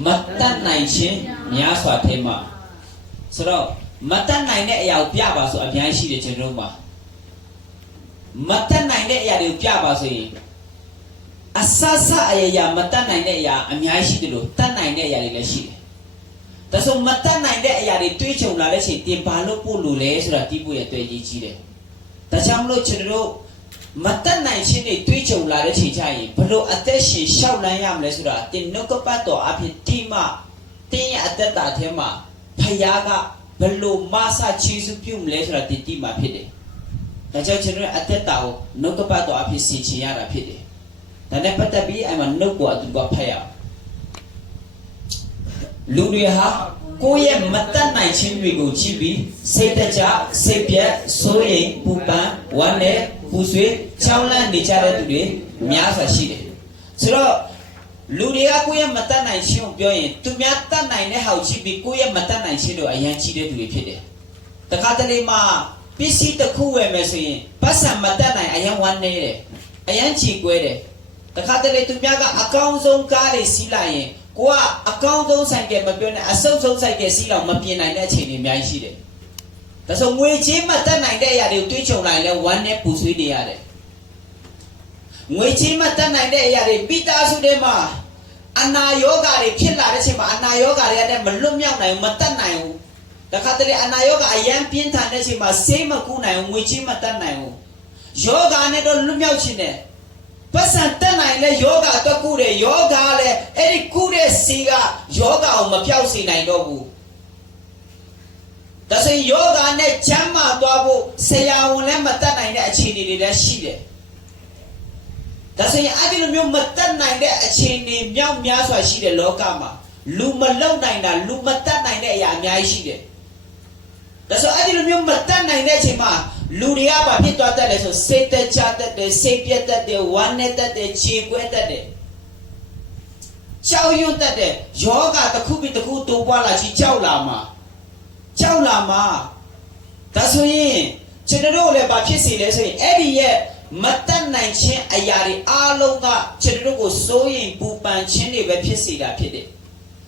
Matan Nine Nyaswa Tema. So, Matan Nine Piaba, so a Yanshi de Chenoma. Matan Nine Yadu Piaba, so Asasa Aya Matan Nine Ya, and Yashi de Tan Nine Yadi. That's all Matan Nine Yadi Twitch of Ladashi, Timpalo Pulu, so that people at 20. That's how much Chero. Matan Nine Chini Twitch of Ladashi Chai, Palo Ateshi, Shawnayam Lesura, Tinokopato, Apitima, Tin at that Tema, Payaga, Palo Masa Chisupum Lesura Titima Pide. The children at that tao, Nokopato Apisi Chiara Pide. The Nepatabi, I'm a Noko to Bapaya. Ludia, Koya Matan Nine Chin we go chibi, Setaja, Sepia, Soye, Pupa, one day. Puswe, Chaulan de Chara today, Miasa Shide. So, Ludia Kuya Matan Nine Chim Bioin, to Miata Nine how chibi Kuya Matan Nine Chido, a young chide to repeat it. The Catalema, PC the Kuwe Messi, Passa Matana, a young one day, a young chick wedded. The Catale to Miaga accounts on Kari Silaye, Qua account on Sanke Mapion, a social psyche Sila Mapian and Chin in Miashide. That's a way Jim Matan Nine Day at the Twitch of Line, one neck Pusui the other. Way Jim Matan Nine Day at the Bita Sudema, Anna Yoga, the Kilarishima, Anna Yoga, and Malumia, Matan Nine. The Catale Anna Yoga, I am Pintaneshima, same Akuna, and which Matan Nine. Yoga never Lumiachine. Pasantana yoga Takure, Yoga, Eric Kure Siga, Yoga or Mapiausi Nairobu. That's a yoga ne chama doabo saya ulam matan nai ne achini de shide. That's a agilum matan nai ne achini myam myaswa shide lokama. Lumalong nai na lumatan nai ne ya myai shide. That's a agilum matan nai ne chima. Luria ba pito ata so sete chata de sepieta de waneta de chigueta de. Chao yunta de yoga the kubi the kutu wala chi chao lama. Chao Lama. That's why General Baptisi, every year, Matan Nine Chin Ayari Alonga, General Soy, Bupan Chini, Baptisi, Lapide.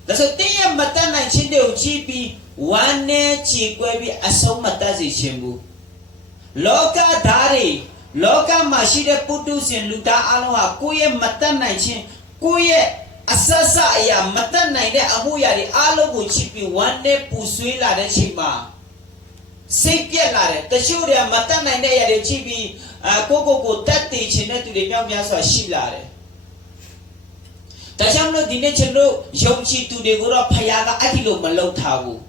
That's a thing Matan Nine Chin de Uchipi, one Chigwebi, Asomatazi Chimbu. Loka Dari, Loka Mashida Putus and Luta Aloha, Kuye Matan Nine Chin, Kuye. Asasa ya Matan Nine Amuya the Alogu chipi one day Pusui la de Chima. Sapia la the Shuria Matan Nine de Chibi, Coco Tati China to the Yamasa Shilare. Tajamlo Dinechelo, Yonchi to the Gura Payaga Atilo Malotau.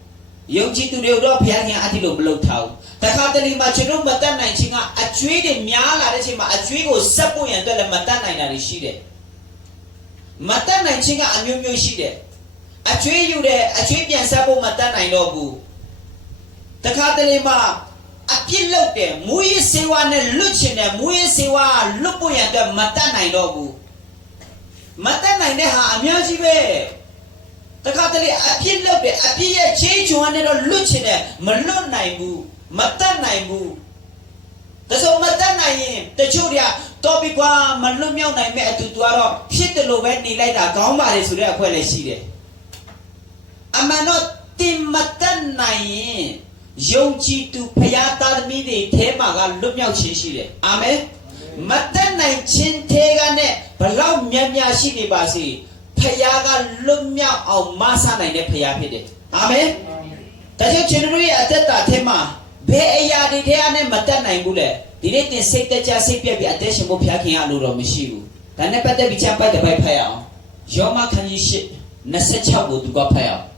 Yonchi to the Europa Atilo Malotau. The Catali Machino Matan Nine Chinga, a trade in Miala Chima, a tree was Sapu and the Matan Nine Shide. Matan Nine Chinga Amu Shide. A tree you there, a tree and Sapo Matan Nine Nobu. The Catalema, a pillow there, Muye Sewa and Luchina, Muye Sewa, Lupu and the Matan Nine Nobu. Matan Nine Neha, Amujibe. The Catali, a pillow there, a pia change one and a Luchina, Malon Naibu, Matan Naibu. That's all Matan Nine, the Julia. Topikwa Malumio Nai met to Tuaro, hit the Loveni later, Gamba is there when I see it. Am I not Timatan Nai? Yonchi to Payata Midi, Temaga, Lumio Chishide. Amen. Matan Nai Chin Tegane, Palau Miamia Shini Basi, Payaga Lumia or Masa Nai Payapide. Amen. That's your generally at that tema. Beya de Deane Matan Nai Bule. Didn't say that just say be attention to Piaking out of Mishu. The Nepata be champa the by Payal. Joma can you ship Nasachabu to go Payal.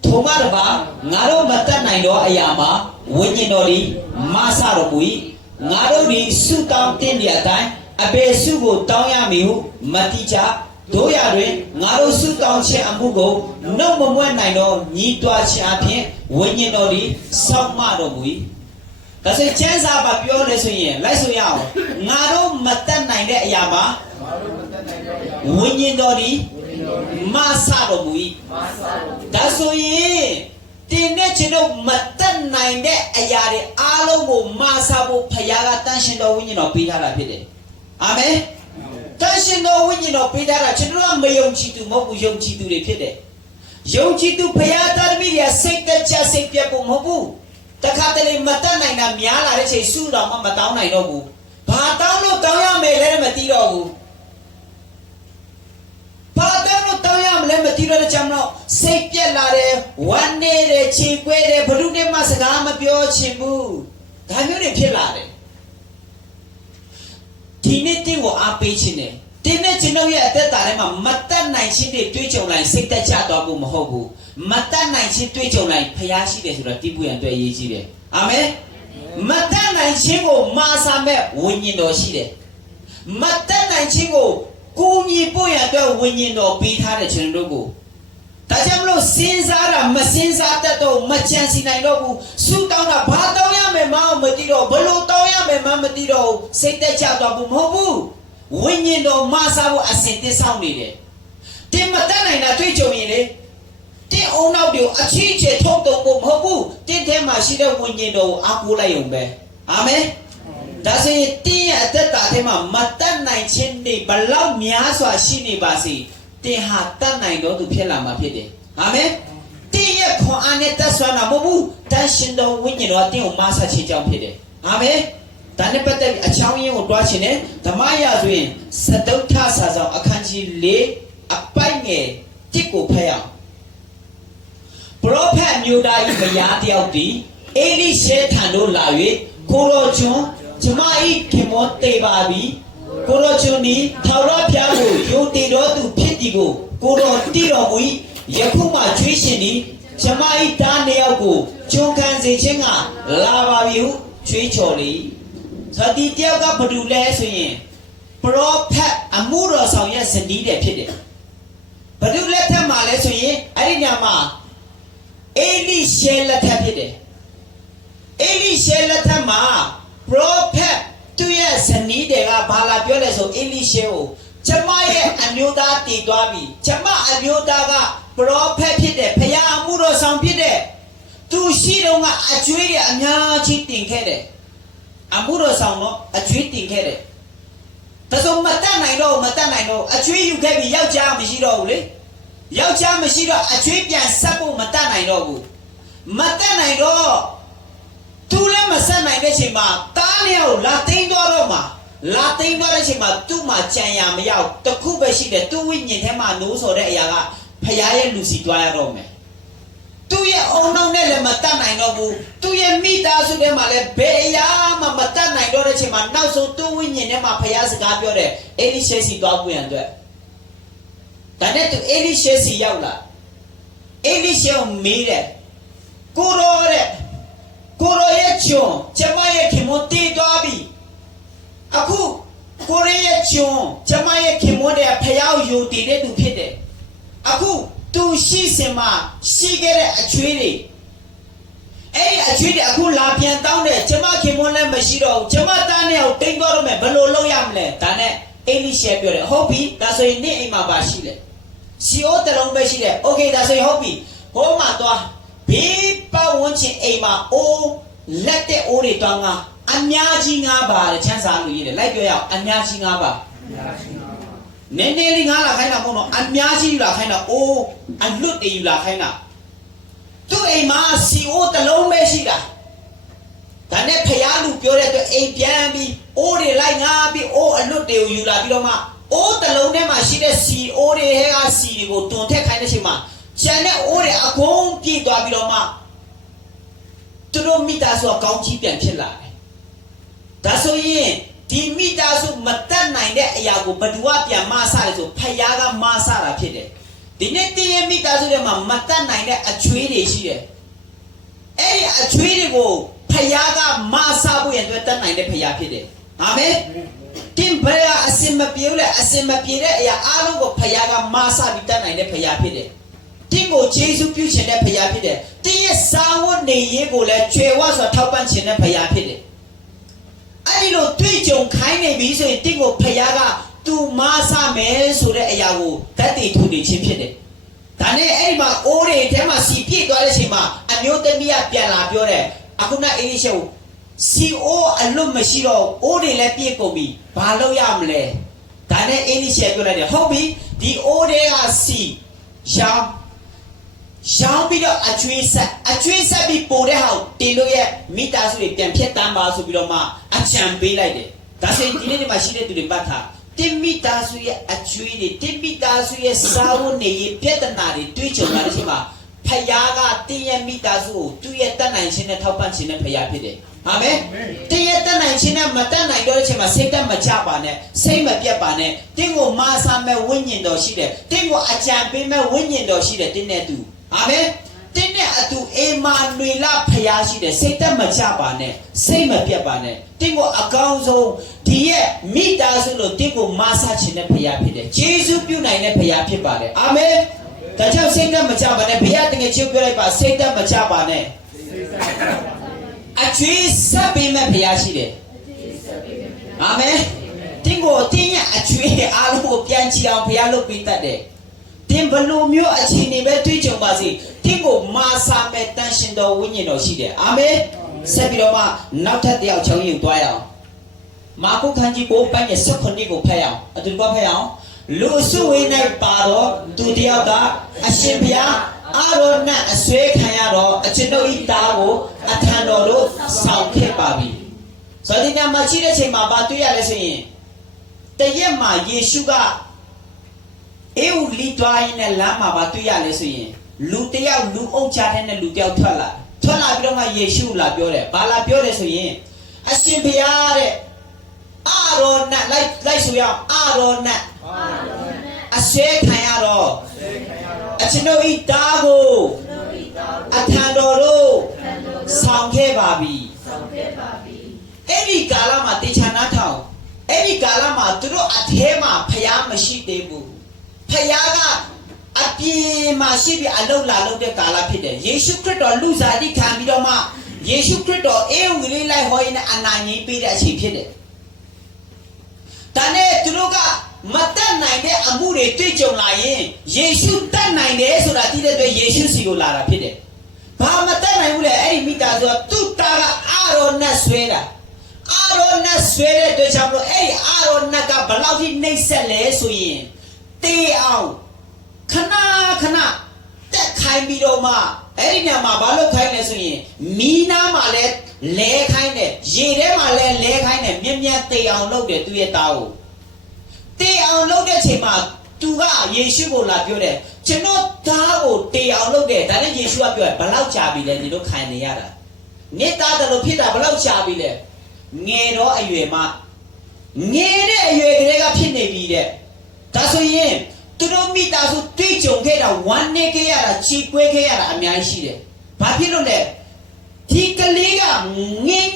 Tomaraba, Naro Matan Naido Ayama, Winori, Masarabui, Naroni, Sutam Tindia time, Abe Sugo, Tauyamiu, Maticha, Doyare, Naro Sutam Che Amugo, no moment I know, Nitwa Champion, Winori, Samarabui. That's a chance of your lesson. Let's go out. Naro Matan Nine Yama Winori Masarabui. That's why the natural Matan Nine Ayari Alomo Masabo Payaga Tanshin or winning of Peter Rapide. Amen. Tanshin or winning of Peter, children may young to Mobu young to repeat it. ယုံကြည်သူဖယားသားသမီးတွေစိတ်တက်ကြစိတ်ပြတ်ဖို့မဟုတ်ဘူးတခါတလေမတတ်နိုင်တာများလာတဲ့ချိန်စုတော်မှမတောင်းနိုင်တော့ဘူးဘာတောင်းလို့တောင်းရမယ်လဲမသိတော့ဘူးဘာတောင်းလို့တောင်းရမလဲမသိတော့တဲ့ကြောင့်တော့စိတ်ပြတ်လာတယ်ဝမ်းနေတယ်ခြေကွဲတယ်ဘုရုနဲ့မှစကားမပြောချင်ဘူးဒါမျိုးတွေဖြစ်လာတယ်ဒီနေ့တင်းကိုအားပေးခြင်းနဲ့တင်းနဲ့ကျွန်တော်ရဲ့အသက်တာထဲမှာမတတ်နိုင်ခြင်းတွေတွေးကြုံလိုက်စိတ်သက်ချသွားဖို့မဟုတ်ဘူးမတတ်နိုင်ခြင်းတွေးကြုံလိုက်ဖျားရှိတယ်ဆိုတော့တိပုယံအတွက်အရေးကြီးတယ်အာမင်မတတ်နိုင်ခြင်းကိုမာစာမဲ့ဝိညာဉ်တော်ရှိတယ်မတတ်နိုင်ခြင်းကိုကိုကြီးပို့ရအတွက်ဝိညာဉ်တော်ပေးထားတဲ့ကျွန်တော်တို့ကိုဒါကြောင့်မလို့စဉ်းစားတာမစဉ်းစားတတ်တော့မကြံစီနိုင်တော့ဘူးဆူတောင်းတာဘာတောင်းရမယ်မမသိတော့ဘလို့တောင်းရမယ်မသိတော့စိတ်သက်ချသွားဖို့မဟုတ်ဘူးဝိညာဉ်တော်မဆာဖို့အစဉ်သစ်ဆောင်နေတယ်တင်မတတ်နိုင်တာတွေ့ကြုံရင်လေတင်အောင်နောက်တွေကိုအချီးချေထုတ်တော့ဖို့မဟုတ်ဘူးတင်ထဲမှာရှိတဲ့ဝိညာဉ်တော်ကိုအားကိုးလိုက်ုံပဲအာမင်ဒါဆိုရင်တင်းရဲ့အသက်တာထဲမှာမတတ်နိုင်ခြင်းတွေဘလောက်များစွာရှိနေပါစေတင်းဟာတတ်နိုင်တော့သူဖြစ်လာမှာဖြစ်တယ်အာမင်တင်းရဲ့ခွန်အားနဲ့တတ်ဆွမ်းတာမဟုတ်ဘူးတန်ရှင်တော်ဝိညာဉ်တော်တင်းကိုမဆာချေကြောင်းဖြစ်တယ်အာမင်ဒါနဲ့ပတ်သက်ပြီးအချောင်းရင်းကိုတွားခြင်းနဲ့ဓမ္မရာဆိုရင်စတုထစာဆောင်အခန်းကြီး၄အပိုက်ငယ်1ကိုဖတ်ရအောင်ပရောဖက်မျိုးသား၏မယားတယောက်သည်အေလိရှဲထံသို့လာ၍ကိုရောကျွန်းကျမ၏ခင်မောတေပါပြီကိုရောကျွန်းသည်ထာဝရဘုရားကိုယုံတည်တော်သူဖြစ်သည်ကိုကိုရောတည်တော်မူ၏ယခုမှကျွေးရှင်သည်ကျမ၏သားနှစ်ယောက်ကိုကျွန်းခံစေခြင်းကလာပါပြီဟုကျွေးချော်လေဇာတိတယောက်ကဘာလို့လဲဆိုရင်ပရောဖက်အမှုတော်ဆောင်ရဲ့ဇနီးတဲ့ဖြစ်တယ်ဘာလို့လက်ထက်မှာလဲဆိုရင်အဲ့ဒီညမှာအေလိရှဲလက်ထက်ဖြစ်တယ်အေလိရှဲလက်ထက်မှာပရောဖက်သူ့ရဲ့ဇနီးတွေကဘာလာပြောလဲဆိုအေလိရှဲကိုကျမရဲ့အမျိုးသားတည်သွားပြီကျမအမျိုးသားကပရောဖက်ဖြစ်တယ်ဖခင်အမှုတော်ဆောင်ဖြစ်တယ်သူရှိတော့ကအကျွေးတွေအများကြီးတင်ခဲ့တယ်အမှုတော်ဆောင်တော့အကျွေးတင်ခဲ့တယ်ဒါဆိုမတတ်နိုင်တော့အကျွေးယူခဲ့ပြီးယောက်ျားမရှိတော့ဘူးလေယောက်ျားမရှိတော့အကျွေးပြန်ဆက်ဖို့မတတ်နိုင်တော့ဘူးမတတ်နိုင်တော့သူလည်းမဆက်နိုင်တဲ့ချိန်မှာတားလျောက်လာသိမ်းသွားတော့မှာလာသိမ်းသွားတဲ့ချိန်မှာသူ့မှာကြံရမရောက်တခုပဲရှိတယ်သူ့ဝိညာဉ်ထဲမှာနိုးဆော်တဲ့အရာကဖခင်ရဲ့လူစီတွားရတော့မယ်သူ့ရဲ့အုံနောက်နဲ့လည်းမတတ်နိုင်တော့ဘူးသူ့ရဲ့မိသားစုထဲမှာလည်းဘယ်အရာမှမတတ်နိုင်တော့တဲ့ချိန်မှာနောက်ဆုံးသူ့ဝိညာဉ်ထဲမှာဖခင်စကားပြောတယ်အေလိရှဲစီတွားပွင့်အတွက်ဒါနဲ့သူအေလိရှဲစီရောက်လာအေလိရှဲကိုမေးတယ်ကိုရောရဲ့ကျွန်းကျမရဲ့ခင်မတည်သွားပြီအခုကိုရောရဲ့ကျွန်းကျမရဲ့ခင်မတဲ့ဖျားကိုယုံတည်တဲ့သူဖြစ်တယ်အခုသူရှိစင်မှာရှိခဲ့တဲ့အချွေးတွေအဲ့ဒီအချွေးတွေအခုလာပြန်တောင်းတယ်ကျမခင်မလည်းမရှိတော့ဘူးကျမသားနဲ့ကိုတိမ်သွားတော့မယ်ဘယ်လိုလုပ်ရမလဲဒါနဲ့အေလိရှဲပြောတယ်ဟုတ်ပြီဒါဆိုရင်နေ့အိမ်မှာပါရှိတယ်စီအိုးတလုံးပဲရှိတယ်โอเคဒါဆိုရင်ဟုတ်ပြီဟိုမှာသွားဘေးပတ်ဝန်းကျင်အိမ်မှာအိုးလက်တဲ့အိုးတွေတောင်းကအများကြီးငါးပါတဲ့ချမ်းသာလူကြီးတယ်လိုက်ပြောရအောင်အများကြီးငါးပါနည်းနည်းလေးငါးလာခိုင်းတာမဟုတ်တော့အများကြီးယူလာခိုင်းတာအိုးအလွတ်တွေယူလာခိုင်းတာသူ့အိမ်မှာစီအိုးတလုံးပဲရှိတာဒါနဲ့ဖယားလူပြောတဲ့အတွက်အိမ်ပြန်ပြီးအိုးတွေလိုက်ငါပြီးအိုးအလွတ်တွေကိုယူလာပြီးတော့မှအိုးတလုံးထဲမှာရှိတဲ့စီအိုးတွေဟဲကစီတွေကိုတွန်ထက်ခိုင်းတဲ့ချိန်မှာကျန်တဲ့အိုးတွေအကုန်ပြည့်သွားပြီးတော့မှသူတို့မိသားစုကကောင်းကြီးပြန်ဖြစ်လာတယ်ဒါဆိုရင်ဒီမိသားစုမတတ်နိုင်တဲ့အရာကိုဘယ်သူကပြန်မဆလဲဆိုဖယားကမဆတာဖြစ်တယ်ဒီနေ့တင်းရဲ့မိသားစုထဲမှာမတတ်နိုင်တဲ့အချွေးတွေရှိတယ်အဲ့ဒီအချွေးတွေကိုဖယားကမဆဖို့ရန်အတွက်တတ်နိုင်တဲ့ဖယားဖြစ်တယ်အာမင်တင်ဘယ်အစင်မပြေလဲအစင်မပြေတဲ့အရာအားလုံးကိုဖယားကမဆပြီးတတ်နိုင်တဲ့ဖယားဖြစ်တယ်တင်းကိုယေရှုပြုခြင်းတဲ့ဖယားဖြစ်တယ်တင်းရဲ့စာဝတ်နေရေးကိုလည်းကျွယ်ဝစွာထောက်ပံ့ခြင်းတဲ့ဖယားဖြစ်တယ်အဲ့ဒီလိုတွေ့ကြုံခိုင်းနေပြီဆိုရင်တင်းကိုဖယားကသူမဆမယ်ဆိုတဲ့အရာကိုတတ်တည်ထူနေခြင်းဖြစ်တယ်ဒါနဲ့အဲ့ဒီမှာအိုးတွေထဲမှာစီပြည့်သွားတဲ့အချိန်မှာအမျိုးသမီးကပြန်လာပြောတယ်အခုနအေလိရှဲကိုစီအိုးအလွတ်မရှိတော့အိုးတွေလည်းပြည့်ကုန်ပြီဘာလုပ်ရမလဲဒါနဲ့အေလိရှဲပြောလိုက်တယ်ဟုတ်ပြီဒီအိုးတွေကစီရှာ ရောင်းပြီးတော့အကျွေးဆက်ပြီးပို့တဲ့ဟာကိုတင်လို့ရဲ့မိသားစုတွေပြန်ဖြတ်တန်းပါဆိုပြီးတော့မှအချံပေးလိုက်တယ်ဒါဆိုရင်ဒီနေ့ဒီမှာရှိတဲ့သူတွေပတ်ထားတင်မိသားစုရဲ့အကျွေးတွေတင်မိသားစုရဲ့စားဝတ်နေရေးပြဿနာတွေတွေးကြုံလာတဲ့အချိန်မှာဖယားကတင်းရဲ့မိသားစုကိုသူ့ရဲ့တတ်နိုင်ခြင်းနဲ့ထောက်ပံ့ခြင်းနဲ့ဖယားဖြစ်တယ်အာမင်တင်းရဲ့တတ်နိုင်ခြင်းနဲ့မတတ်နိုင်တော့တဲ့အချိန်မှာစိတ်တက်မကြပါနဲ့စိတ်မပြတ်ပါနဲ့တင်းကိုမာဆာမဲ့ဝိညာဉ်တော်ရှိတယ်တင်းကိုအကြံပေးမဲ့ဝိညာဉ်တော်ရှိတယ်တင်းနဲ့သူအာမင်တင်းနဲ့အတူအေမာနွေလဖယားရှိတယ်စိတ်တက်မကြပါနဲ့စိတ်မပြတ်ပါနဲ့တင်းကိုအကောင်းဆုံးဒီရဲ့မိသားစုလို့တင်းကိုမာဆာခြင်းနဲ့ဖယားဖြစ်တယ်ယေရှုပြုနိုင်တဲ့ဖယားဖြစ်ပါတယ်အာမင်ဒါကြောင့်စိတ်တက်မကြပါနဲ့ဘုရားတကယ်ချစ်ပြောလိုက်ပါစိတ်တက်မကြပါနဲ့အကျွေးဆက်ပေးမဲ့ဘုရားရှိတယ်အာမင်တင်းကိုတင်းရဲ့အကျွေးအားလုံးကိုပြန်ချအောင်ဘုရားလုပ်ပေးတတ်တယ်တင်းဘလိုမျိုးအခြေအနေပဲတွေးကြုံပါစေတင်းကိုမာစာမဲ့တန်ရှင်တော်ဝိညာဉ်တော်ရှိတယ်အာမင်ဆက်ပြီးတော့မှနောက်ထပ်တယောက်ချောင်းရင်တွားရအောင်မာကုခန်းကြီးကိုပိုင်းရဲ့16ကိုဖတ်ရအောင်အတူတူဖတ်ရအောင်လူစုဝေး၌ပါတော့သူတယောက်ကအရှင်ဘုရားအာရောနတ်အဆွဲခံရတော့အကျွန်ုပ်ဤသားကိုအထံတော်တို့ဆောင်ခဲ့ပါပြီဆိုတော့ဒီညမှာရှိတဲ့ချိန်မှာဘာတွေ့ရလဲဆိုရင်တရက်မှာယေရှုကအေဝလီတွိုင်းနဲ့လမ်းမှာဘာတွေ့ရလဲဆိုရင်လူတယောက်လူအုပ်ချတဲ့လူတယောက်ထွက်လာပြီးတော့မှယေရှုလာပြောတယ်ဘာလာပြောတယ်ဆိုရင်အရှင်ဘုရားတဲ့အာရောနတ်လိုက်ဆိုရအောင်အာရောနတ်အဆွဲခံရတော့အကျွန်ုပ်ဤသားကိုအထံတော်တို့ဆောင်ခဲ့ပါပြီအဲ့ဒီကာလမှာတေချာနာထောင်အဲ့ဒီကာလမှာသူတို့အထဲမှာဖျားမရှိသေးဘူးဖျားကအပြင်မှာရှိပြီးအလုလာလုပ်တဲ့ကာလဖြစ်တယ်ယေရှုခရစ်တော်လူစားတိခံပြီးတော့မှယေရှုခရစ်တော်အေဝံဂေလိလိုက်ဟောရင်းနဲ့အနာငြိမ်းပေးတဲ့အချိန်ဖြစ်တယ်ဒါနဲ့သူတို့ကမတတ်နိုင်တဲ့အမှုတွေတွေ့ကြုံလာရင်ယေရှုတတ်နိုင်တယ်ဆိုတာသိတဲ့အတွက်ယေရှုစီကိုလာတာဖြစ်တယ်။ဘာမတတ်နိုင်ဘူးလေအဲ့ဒီမိသားစုကသူ့တာကအာရောနတ်ဆွဲတာအာရောနတ်ဆွဲတဲ့အတွက်ကြောင့်လို့အဲ့ဒီအာရောနတ်ကဘလောက်ထိနှိမ့်ဆက်လဲဆိုရင်တေးအောင်ခဏတက်ခိုင်းပြီးတော့မှအဲ့ဒီညမှာဘာလို့ခိုင်းလဲဆိုရင်မီးနားမှာလဲလဲခိုင်းတယ်ရေထဲမှာလဲလဲခိုင်းတယ်မြက်မြက်တေးအောင်လုပ်တယ်သူ့ရဲ့သားကိုတေအောင်လုပ်တဲ့ချိန်မှာသူကယေရှုကိုလာပြောတယ်ကျွန်တော်သားကိုတေအောင်လုပ်တယ်ဒါနဲ့ယေရှုကပြောတယ်ဘလောက်ကြာပြီလဲညီတို့ခံနေရတာနေသားတယ်လို့ဖြစ်တာဘလောက်ကြာပြီလဲငယ်တော့အရွယ်မှာငယ်တဲ့အရွယ်ကလေးကဖြစ်နေပြီတဲ့ဒါဆိုရင်သူတို့မိသားစုတွေ့ကြုံခဲ့တာဝမ်းနေခဲ့ရတာချီကွဲခဲ့ရတာအများကြီးရှိတယ်ဘာဖြစ်လို့လဲဒီကလေးကငယ်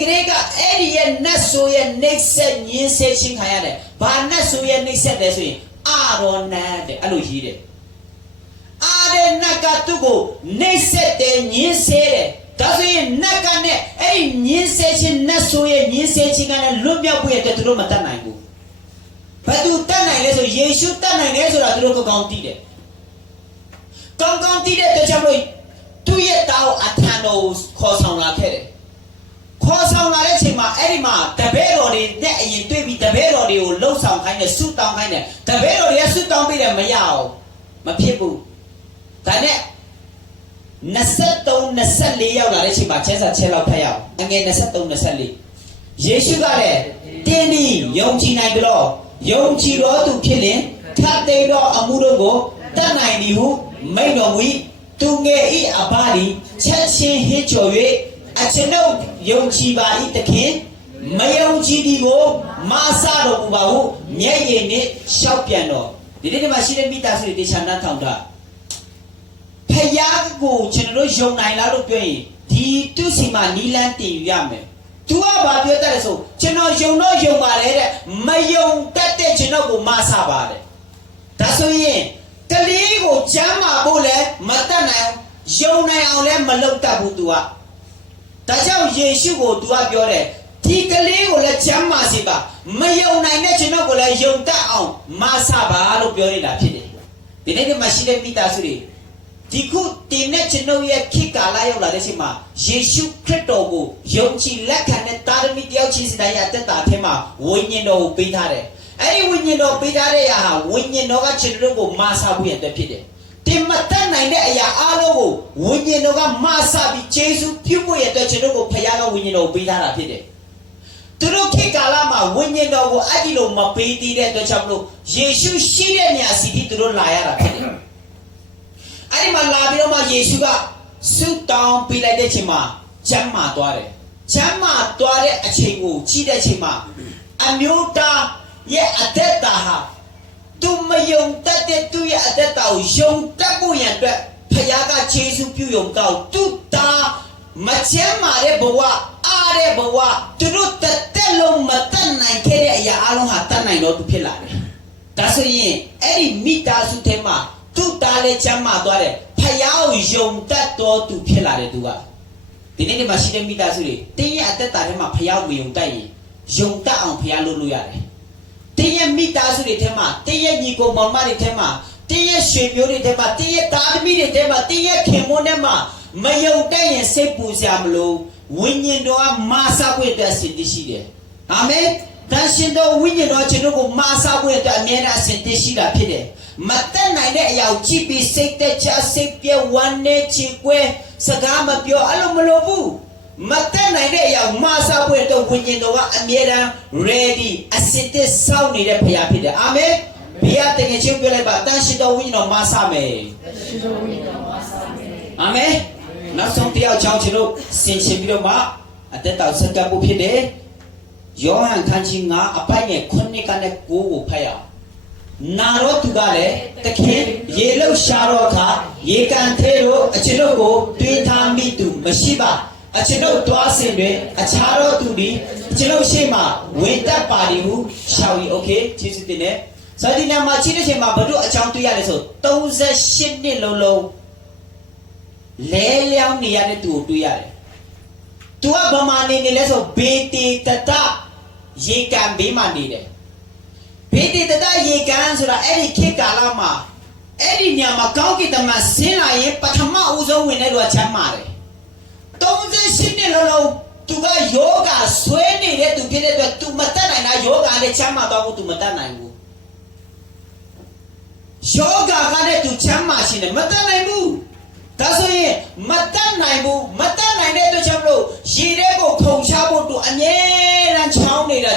ကလေးကအဲ့ဒီရဲ့နတ်ဆိုရဲ့နှိပ်စက်ညှင်းဆဲခြင်းခံရတယ်။ဘာနတ်ဆိုရဲ့နှိပ်စက်တယ်ဆိုရင်အာရောနတ်တဲ့အဲ့လိုရေးတယ်။အာတဲ့နတ်ကသူ့ကိုနှိပ်စက်တယ်ညှင်းဆဲတယ်။ဒါဆိုရင်နတ်ကနဲ့အဲ့ဒီညှင်းဆဲခြင်းနတ်ဆိုရဲ့ညှင်းဆဲခြင်းကလည်းလွတ်မြောက်ဖို့ရတဲ့သူတို့မတတ်နိုင်ဘူး။ဘာသူတတ်နိုင်လဲဆိုယေရှုတတ်နိုင်တယ်ဆိုတာသူတို့ကောင်းသိတယ်။ကောင်းသိတဲ့အတွက်ကြောင့်လို့သူ့ရဲ့တောင်းအထံတော်ခေါ်ဆောင်လာခဲ့တယ်ခေါ်ဆောင်လာတဲ့အချိန်မှာအဲ့ဒီမှာတပည့်တော်တွေနဲ့အရင်တွေ့ပြီးတပည့်တော်တွေကိုလှုပ်ဆောင်ခိုင်းတယ်ဆုတောင်းခိုင်းတယ်တပည့်တော်တွေကဆုတောင်းပေးတယ်မရအောင်မဖြစ်ဘူးဒါနဲ့23 24ရောက်လာတဲ့အချိန်မှာကျမ်းစာချက်လောက်ဖတ်ရအောင်အငယ်23 24ယေရှုကလည်းတင်းဒီယုံကြည်နိုင်ကြတော့ယုံကြည်တော်သူဖြစ်ရင်ထပ်သေးသောအမှုတို့ကိုတတ်နိုင်သည်ဟုမိန့်တော်မူ၏သူငယ်ဤအဘဒီချက်ချင်းဟစ်ချော်၍အကျွန်ုပ်ယုံကြည်ပါ၏တခင်မယုံကြည်သည်ကိုမဆတော်မူပါဟုမျက်ရည်နဲ့ရှောက်ပြန်တော်ဒီနေ့မှာရှိတဲ့မိသားစုတွေတေချာနာထောင်တာဖယားကိုကျွန်တော်တို့ယုံနိုင်လားလို့ပြောရင်ဒီသူစီမှာနီလန်းတင်ယူရမယ်သူကဘာပြောတတ်လဲဆိုကျွန်တော်ယုံတော့ယုံပါလေတဲ့မယုံတတ်တဲ့ကျွန်တော်ကိုမဆပါတဲ့ဒါဆိုရင်ကလေးကိုကျမ်းမာဖို့လဲမတတ်နိုင်ယုံနိုင်အောင်လဲမလုပ်တတ်ဘူးသူကဒါကြောင့်ယေရှုကိုသူကပြောတယ်ဒီကလေးကိုလည်းကျမ်းမာစေပါမယုံနိုင်တဲ့ကျွန်တော်ကိုလည်းယုံတတ်အောင်မဆပါလို့ပြောနေတာဖြစ်တယ်ဒီနေ့မှာရှိတဲ့မိသားစုတွေဒီခုတင်တဲ့ကျွန်တော်ရဲ့ခေတ်ကာလရောက်လာတဲ့အချိန်မှာယေရှုခရစ်တော်ကိုယုံကြည်လက်ခံတဲ့တာရမီတယောက်ချင်းစီတိုင်းအသက်တာအထက်မှာဝိညာဉ်တော်ကိုပေးထားတယ်အဲ့ဒီဝိညာဉ်တော်ပေးထားတဲ့ဟာဝိညာဉ်တော်ကကျွန်တော်တို့ကိုမာဆဖို့ရတဲ့ဖြစ်တယ်တ တင်မတတ်နိုင်တဲ့အရာအလုံးကိုဝိညာဉ်တော်ကမဆပြီးယေရှုပြုဖို့ရတဲ့ကျွန်တော်ကိုဖခင်ကဝိညာဉ်တော်ပေးထားတာဖြစ်တယ်သူတို့ခေတ်ကာလမှာဝိညာဉ်တော်ကိုအဲ့ဒီလိုမပေးသေးတဲ့အတွက်ကြောင့်မလို့ယေရှုရှိတဲ့နေရာစီတီသူတို့လာရတာဖြစ်တယ်အဲ့ဒီမှာလာပြီးတော့မှယေရှုကဆုတောင်းပေးလိုက်တဲ့အချိန်မှာကျမ်းမာသွားတယ်ကျမ်းမာသွားတဲ့အချိန်ကိုကြည့်တဲ့အချိန်မှာအမျိုးသားရဲ့အသက်တာဟာသူမယုံတတ်တဲ့သူရဲ့အသက်တာကိုယုံတတ်ဖို့ရန်အတွက်ဖခင်ကယေရှုပြုယုံတော့သူတာမချမ်းမာတဲ့ဘဝအားတဲ့ဘဝသူတို့တက်လုံးမတတ်နိုင်ခဲ့တဲ့အရာအလုံးဟာတတ်နိုင်တော့သူဖြစ်လာတယ်ဒါဆိုရင်အဲ့ဒီမိသားစုထဲမှာသူတားလည်းချမ်းမာသွားတယ်ဖခင်ကိုယုံတတ်တော်သူဖြစ်လာတယ်သူကဒီနေ့ဒီမှာရှိတဲ့မိသားစုတွေတင်းရဲ့အသက်တာထဲမှာဖခင်မယုံတတ်ရင်ယုံတတ်အောင်ဖခင်လုပ်လို့ရတယ်တင်းရဲ့မိသားစုတွေထဲမှာတင်းရဲ့ညီကိုမောင်မတွေထဲမှာတင်းရဲ့ရွှေမျိုးတွေထဲမှာတင်းရဲ့သားသမီးတွေထဲမှာတင်းရဲ့ခင်မွန်းထဲမှာမယုံတဲ့ရင်စိတ်ပူစရာမလိုဝိညာဉ်တော်ကမာဆပွင့်တဲ့အစဉ်တရှိတယ်။အာမင်။ဒါရှင်တော်ဝိညာဉ်တော်ကျွန်တော်ကိုမာဆပွင့်တဲ့အမြဲတမ်းအစဉ်တရှိတာဖြစ်တယ်။မတတ်နိုင်တဲ့အရာကိုကြည့်ပြီးစိတ်သက်ချစိတ်ပြဝမ်းနဲ့ချစ်ကွဲစကားမပြောအဲ့လိုမလိုဘူး။မတတ်နိုင်တဲ့အရာမာဆပွင့်တဲ့ဝိညာဉ်တော်ကအမြဲတမ်း ready အစဉ်တစောင့်နေတဲ့ဖခင်ဖြစ်တယ်။အာမင်။ဘုရားတကယ်ချင်းပြောလိုက်ပါတန်ရှင်တော်ဝိညာဉ်တော်မာဆမယ်။တန်ရှင်တော်ဝိညာဉ်တော်မာဆမယ်။အာမင်။နောက်ဆုံးတရားချောင်းကျွန်တော်ဆင်ခြင်ပြီးတော့မှအသက်တော်ဆက်ကပ်ဖို့ဖြစ်တယ်။ယောဟန်ခန်းကြီး9အပိုင်နဲ့9ကနေ9ကိုဖတ်ရအောင်။နာရောသူကလည်းတခင်ရေလောက်ရှာတော့အခါရေကန်သေးလို့အကျွန်ုပ်ကိုတွေးထားမိသူမရှိပါ။အကျွန်ုပ်သွားစဉ်တွင်အခြားသောသူသည်အကျွန်ုပ်ရှေ့မှာဝင်တက်ပါသည်ဟုရှောက်၏။ Okay ကျေးဇူးတင်တယ်။ဇာတိနာမှာချင်းတဲ့ချိန်မှာဘုတို့အကြောင်းတွေ့ရလဲဆို38နှစ်လုံးလဲလျောင်းနေရတဲ့သူကိုတွေ့ရတယ်။ तू ကဘာမှနေလဲဆိုဘေတီတတရေကန်ဘေးမှာနေတယ်။ဘေတီတတရေကန်ဆိုတာအဲ့ဒီခေတ်ကာလမှာအဲ့ဒီညမှာကောင်းကင်တမန်ဆင်းလာရင်ပထမဦးဆုံးဝင်တဲ့လူကချမ်းမာတယ်။38နှစ်လုံး तू ကယောဂဆွဲနေတဲ့သူဖြစ်တဲ့အတွက် तू မတတ်နိုင်တာယောဂနဲ့ချမ်းမာတော့ကို तू မတတ်နိုင်ဘူး။ယောဂကလည်း तू ချမ်းမာရှင်တယ်မတတ်နိုင်ဘူး။ဒါဆိုရင်မတတ်နိုင်ဘူးမတတ်နိုင်တဲ့အတွက်ကြောင့်မလို့ရေထဲကိုခုန်ချဖို့သူအမြဲတမ်းချောင်းနေတာ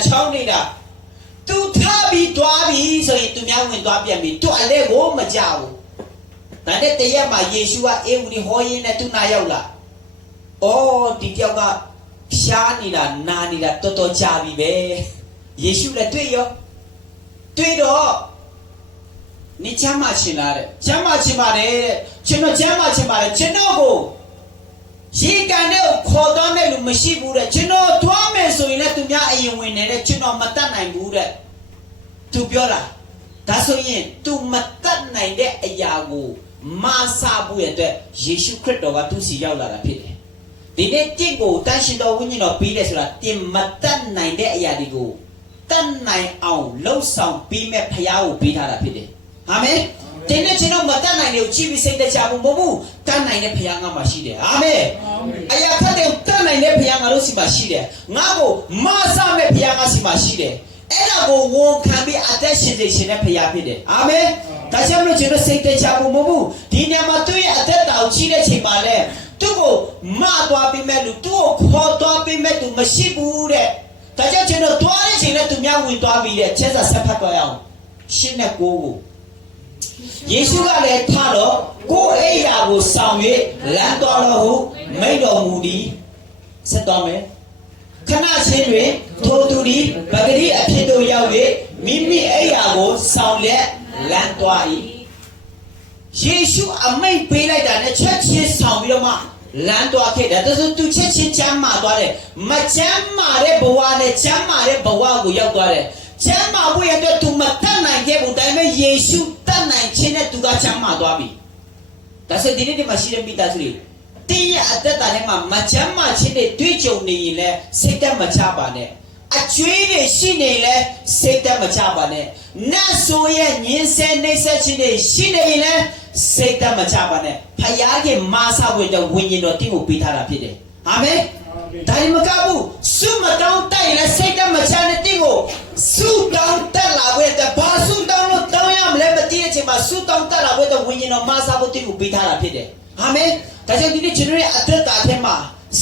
သူထားပြီးတွားပြီးဆိုရင်သူများဝင်သွားပြန်ပြီသူအလဲကိုမကြောက်ဘူးဒါနဲ့တရက်မှာယေရှုကအေဝံဂေလိဟောရင်းနဲ့သူနာရောက်လာအော်ဒီကြောက်ကရှားနေတာနာနေတာတော်တော်ကြာပြီပဲယေရှုလည်းတွေ့တော့你讲嘛起来的，讲嘛起嘛的，ကျွန်တော်ကိုရေကန်တဲ့ခေါ်တော့တဲ့လူမရှိဘူးတဲ့ကျွန်တော်တွားမယ်ဆိုရင်လည်းသူများအရင်ဝင်နေတဲ့ကျွန်တော်မတတ်နိုင်ဘူးတဲ့သူပြောတာဒါဆိုရင် तू မတတ်နိုင်တဲ့အရာကိုမာစာဖို့ရတဲ့ယေရှုခရစ်တော်ကသူစီရောက်လာတာဖြစ်တယ်ဒီနေ့တင့်ကိုတန်ရှင်တော်ဝိညာဉ်တော်ပြီးတယ်ဆိုတာတင်မတတ်နိုင်တဲ့အရာတွေကိုတတ်နိုင်အောင်လှုပ်ဆောင်ပြီးမဲ့ဖရားကိုပေးထားတာဖြစ်တယ်အာမင်တင်းနဲ့ကျွန်တော်မတတ်နိုင်တယ်ကိုကြည့်ပြီးစိတ်တကြဘူးမဟုတ်ဘူးတတ်နိုင်တဲ့ဖခင်ကမှရှိတယ်အာမင်အရာခတ်တဲ့တတ်နိုင်တဲ့ဖခင်ကလို့စီမှရှိတယ်ငါ့ကိုမဆမဲ့ဖခင်ကစီမှရှိတယ်အဲ့ဒါကိုဝန်ခံပြီးအသက်ရှင်စေရှင်တဲ့ဖခင်ဖြစ်တယ်အာမင်ဒါကြောင့်မလို့ကျွန်တော်စိတ်တကြဘူးမဟုတ်ဘူးဒီညမှာသူ့ရဲ့အသက်တာကိုကြီးတဲ့ချိန်မှာလဲသူ့ကိုမသွားပြီးမဲ့လူသူ့ကိုခေါ်သွားပြီးမဲ့သူမရှိဘူးတဲ့ဒါကြောင့်ကျွန်တော်သွားတဲ့ချိန်နဲ့သူများဝင်သွားပြီးတဲ့ချက်စာဆက်ဖတ်သွားရအောင်ရှင်းတဲ့ကိုယေရှုကလည်းထတော့ကိုယ်အိယာကိုဆောင်၍လမ်းတော်တော်ဟုမိန့်တော်မူသည်ဆက်တော်မယ်ခဏချင်းတွင်ထိုသူသည်ပဂတိအဖြစ်သို့ရောက်၍မိမိအိယာကိုဆောင်လက်လမ်းသွား၏ယေရှုအမိန့်ပေးလိုက်တာနဲ့ချက်ချင်းဆောင်ပြီးတော့မှလမ်းသွားခဲ့တယ်ဒါဆိုသူချက်ချင်းချမ်းမာသွားတယ်မချမ်းမာတဲ့ဘဝနဲ့ချမ်းမာတဲ့ဘဝကိုရောက်သွားတယ်ချမ်းမာဖို့ရတဲ့သူမတတ်နိုင်ခဲ့ဘူးဒါပေမဲ့ယေရှုတတ်နိုင်ခြင်းနဲ့သူကချမ်းမာသွားပြီဒါဆိုဒီနေ့ဒီမှာရှိတဲ့မိသားစုတွေတင်းရဲ့အသက်တာထဲမှာမချမ်းမာခြင်းတွေတွေ့ကြုံနေရင်လည်းစိတ်သက်မချပါနဲ့အကျွေးတွေရှိနေလည်းစိတ်သက်မချပါနဲ့နတ်ဆိုရဲ့ညင်းဆဲနှိမ့်ဆက်ခြင်းတွေရှိနေရင်လည်းစိတ်သက်မချပါနဲ့ဖယားကြီးမာဆဝေတဲ့ဝိညာဉ်တော်တင်းကိုပေးထားတာဖြစ်တယ်အာမင်ဒါမကဘူးစုမတောင်းတိုက်လည်းစိတ်သက်မချတဲ့တင်းကို စုတောင်းတက်လာဖို့တဲ့ဘာစုတောင်းလို့တောင်းရမလဲမသိတဲ့အချိန်မှာစုတောင်းတက်လာဖို့တဲ့ဝိညာဉ်တော်မဆာဖို့တင်ကိုပေးထားတာဖြစ်တယ်အာမင်ဒါကြောင့်ဒီနေ့ကျွန်တော်ရဲ့အသက်တာထဲမှာ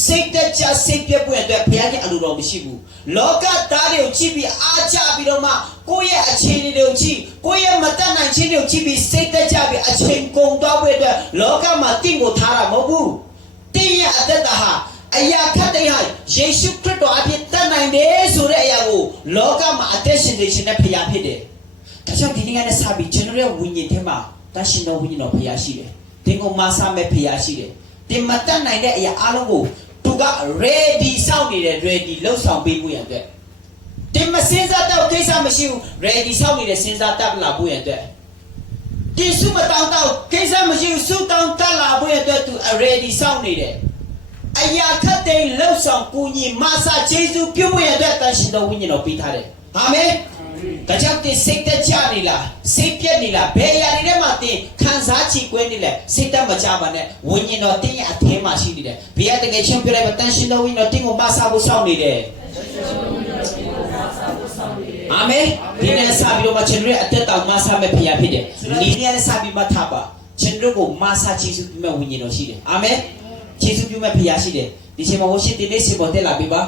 စိတ်တက်ကြစိတ်ပြည့်ပွင့်အတွက်ဘုရားရှင်အလိုတော်မရှိဘူးလောကသားတွေကိုကြည့်ပြီးအားချပြီးတော့မှကိုယ့်ရဲ့အခြေအနေတွေကိုကြည့်ကိုယ့်ရဲ့မတတ်နိုင်ခြင်းတွေကိုကြည့်ပြီးစိတ်တက်ကြပြီးအချိန်ကုန်သွားဖို့အတွက်လောကမှာတင့်ကိုထားတာမဟုတ်ဘူးတင်းရဲ့အသက်တာဟာအရာခတ်တဲ့ဟာယေရှုခရစ်တော်အဖြစ်တတ်နိုင်တယ်ဆိုတဲ့အရာကိုလောကမှာအသက်ရှင်နေခြင်းနဲ့ဖရားဖြစ်တယ်ဒါကြောင့်ဒီနေ့ကလည်းစပြီးကျွန်တော်ရဲ့ဝိညာဉ်ထဲမှာတန်ရှင်တော်ဝိညာဉ်တော်ဖရားရှိတယ်တင်ကိုမဆာမဲ့ဖရားရှိတယ်တင်မတတ်နိုင်တဲ့အရာအလုံးကိုသူက ready စောင့်နေတယ် ready လှုပ်ဆောင်ပေးဖို့ရတဲ့တင်မစင်စားတော့ကိစ္စမရှိဘူး ready စောင့်နေတယ်စင်စားတက်လာဖို့ရတဲ့ဒီစုမတောင်းတော့ကိစ္စမရှိဘူးစုတောင်းတက်လာဖို့ရတဲ့သူ ready စောင့်နေတယ်အရာခတ်တဲ့လှုပ်ဆောင်ကူညီမဆာယေရှုပြုဖို့ရတဲ့တန်ရှင်တော်ဝိညာဉ်တော်ပေးထားတယ်အာမင်ဒါကြောင့်တင်စိတ်တက်ကြနေလားစိတ်ပြက်နေလားဘယ်အရာတွေထဲမှာတင်ခံစားချီကွဲနေလဲစိတ်တက်မကြပါနဲ့ဝိညာဉ်တော်တင်းရဲ့အထဲမှာရှိနေတယ်ဘုရားတကယ်ချင်းပြလိုက်ပါတန်ရှင်တော်ဝိညာဉ်တော်တင်းကိုမဆာဖို့စောင့်နေတယ်အာမင်ဒီနေ့စာပြီးတော့မှကျွန်တော်ရဲ့အသက်တာမဆာမဲ့ဘုရားဖြစ်တယ်ဒီနေ့လည်းစာပြီးမှထားပါကျွန်တော်ကိုမဆာယေရှုပြုမဲ့ဝိညာဉ်တော်ရှိတယ်အာမင်ယေရှုပြုမဲ့ဘုရားရှိတယ်ဒီချိန်မှာဝရှိတင်းလေးစင်ပေါ်တက်လာပြီပါ